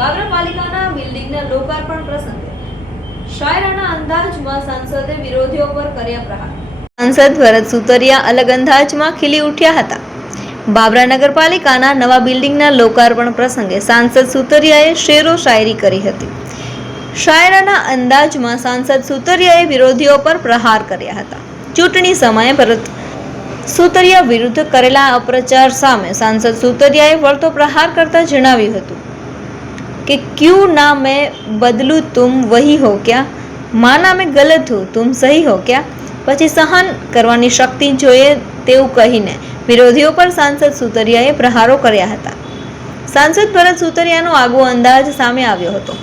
બાબરા પાલિકાના બિલ્ડિંગના લોકાર્પણ પ્રસંગે શાયરાના અંદાજમાં સાંસદે વિરોધીઓ પર કર્યા પ્રહાર. સાંસદ ભરત સુતરિયા અલગ અંદાજમાં ખીલી ઉઠ્યા હતા. બાબરા નગરપાલિકાના નવા બિલ્ડિંગના લોકાર્પણ પ્રસંગે સાંસદ સુતરિયાએ શેરો શાયરી કરી હતી. શાયરાના અંદાજમાં સાંસદ સુતરિયાએ વિરોધીઓ પર પ્રહાર કર્યા હતા. ચૂંટણી સમયે ભરત સુતરિયા વિરુદ્ધ કરેલા અપ્રચાર સામે સાંસદ સુતરિયાએ વળતો પ્રહાર કરતા જણાવ્યું હતું. કે ક્યू ના मैं बदलूं तुम वही हो क्या माना मैं गलत हूँ तुम सही हो क्या પછી સહન કરવાની શક્તિ જોઈએ તેવું કહીને વિરોધીઓ પર સાંસદ સુતરિયાએ પ્રહારો કર્યા હતા સાંસદ ભરત સુતરિયાનો આગવો અંદાજ સામે આવ્યો હતો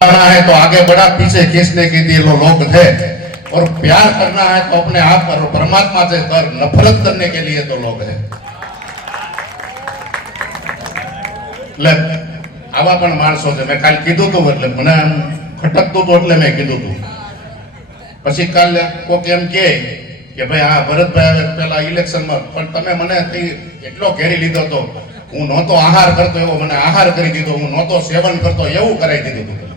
करना है तो आगे बढ़ा पीछे खींचने के लिए वो लोग थे और प्यार करना है तो अपने आप कर परमात्मा से कर नफरत करने के लिए तो लोग है એટલે આવા પણ માણસો છે મેં કાલ કીધું હતું એટલે મને આમ ખટકતું હતું એટલે મેં કીધું હતું પછી કાલે કોક એમ કહે કે ભાઈ આ ભરતભાઈ હવે પેલા ઇલેક્શનમાં પણ તમે મને થી એટલો ઘેરી લીધો હતો હું નહોતો આહાર કરતો એવો મને આહાર કરી દીધો હું નહોતો સેવન કરતો એવું કરાવી દીધું હતું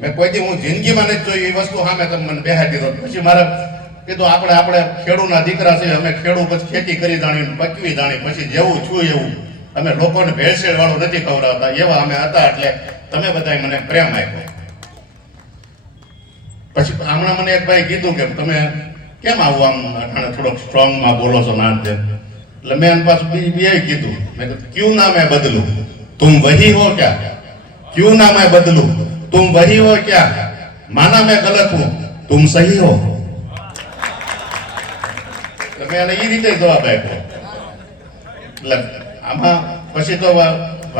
મેં કોઈથી હું જિંદગીમાં નથી જોયું એ વસ્તુ સામે તમે મને બેહાડી દીધો પછી મારે કીધું, આપણે આપણે ખેડૂના દીકરા છે અમે ખેડૂ પછી ખેતી કરી જાણી પકવી જાણી પછી જેવું છું એવું. અમે લોકોને ભેળસેળ વાળું નથી ખવડાવતા, એવા અમે હતા એટલે તમે બધા મને પ્રેમ આપ્યો. પછી હમણાં મને એક ભાઈ કીધું કે, તમે કેમ આવું આમ અઠાણે થોડોક સ્ટ્રોંગમાં બોલો છો ના તે એટલે મેં એને પાછું બીજું બે કીધું. મેં કીધું, ક્યુ નામે બદલું? તું વહી હો ક્યાં? ક્યુ નામ એ બદલું? तुम वही हो क्या माना मैं गलत हूं तुम सही हो તો મેં એને એ રીતે જવાબ આપ્યો એટલે આમાં પછી તો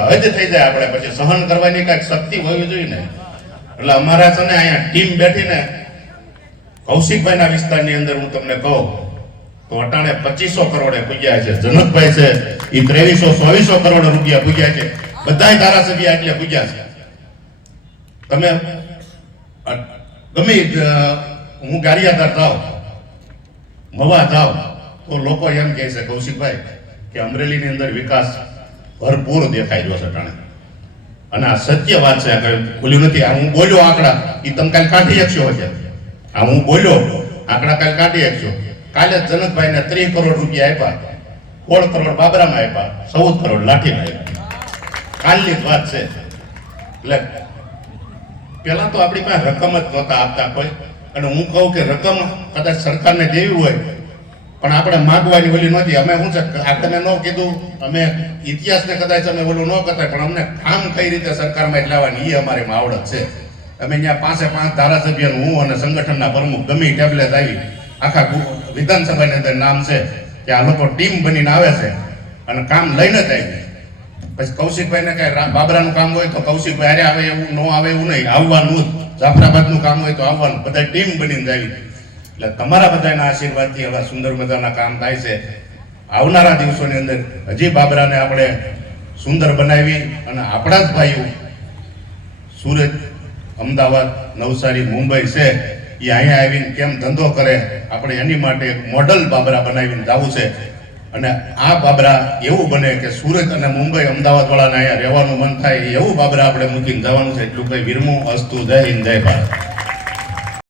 હજ થઈ જાય આપણે પછી સહન કરવાની કાંઈક શક્તિ હોવી જોઈએ ને એટલે અમારા છે ને અહીંયા ટીમ બેઠીને કૌશિકભાઈના વિસ્તારની અંદર હું તમને કહું તો અટાણે પચીસો કરોડે પૂગ્યા છે જનકભાઈ છે એ ત્રેવીસો ચોવીસો કરોડ રૂપિયા પૂગ્યા છે બધાય ધારાસભ્ય એટલે પૂગ્યા છે તમે ગમે હું ગારિયાદાર જાઉં મવા જાઉં, તો લોકો એમ કહે છે, કૌશિકભાઈ, કે અમરેલીની અંદર વિકાસ ભરપૂર દેખાઈ રહ્યો છે ટાણે. અને આ સત્ય વાત છે, આ ખુલ્યું નથી. આ હું બોલ્યો આંકડા એ તમે કાલે કાઢી શકશો હશે. આ હું બોલ્યો, આંકડા કાલે કાઢી શકશો. કાલે જનકભાઈને ત્રીસ કરોડ રૂપિયા આપ્યા, સોળ કરોડ બાબરામાં આપ્યા, ચૌદ કરોડ લાઠીમાં આપ્યા. કાલની જ વાત છે. એટલે પેલા તો આપણી પાસે રકમ જ નહોતા આપતા કોઈ. અને હું કહું કે રકમ કદાચ સરકારને દેવી હોય, પણ આપણે માગવાની ઓલી નહોતી. અમે શું છે આપણે ન કીધું, અમે ઇતિહાસને કદાચ અમે ઓલું ન કરતા, પણ અમને કામ કઈ રીતે સરકારમાં લાવવાની એ અમારી આવડત છે. અમે અહીંયા પાસે પાંચ ધારાસભ્યનું હું અને સંગઠનના પ્રમુખ ગમે ટેબલેટ આવી. આખા વિધાનસભાની અંદર નામ છે, કે આ લોકો ટીમ બનીને આવે છે. અને કામ લઈને જ આવી. પછી કૌશિકભાઈને કઈ બાબરાનું કામ હોય તો કૌશિકભાઈ હારે આવે એવું, ન આવે એવું નહીં. આવવાનું જ. જાફરાબાદનું કામ હોય તો આવવાનું. બધા ટીમ બનીને જાય. એટલે તમારા બધાના આશીર્વાદથી આવા સુંદર મજાના કામ થાય છે. આવનારા દિવસોની અંદર હજી બાબરાને આપણે સુંદર બનાવી અને આપણા જ ભાઈઓ સુરત, અમદાવાદ, નવસારી, મુંબઈ છે, એ અહીંયા આવીને કેમ ધંધો કરે, આપણે એની માટે મોડલ બાબરા બનાવીને જવું છે. અને આ બાબરા એવું બને કે સુરત અને મુંબઈ અમદાવાદ વાળાને અહીંયા રહેવાનું મન થાય, એવું બાબરા આપણે મૂકીને જવાનું છે. એટલું કઈ વિરમું અસ્તુ, જય હિન્દ, જય ભારત.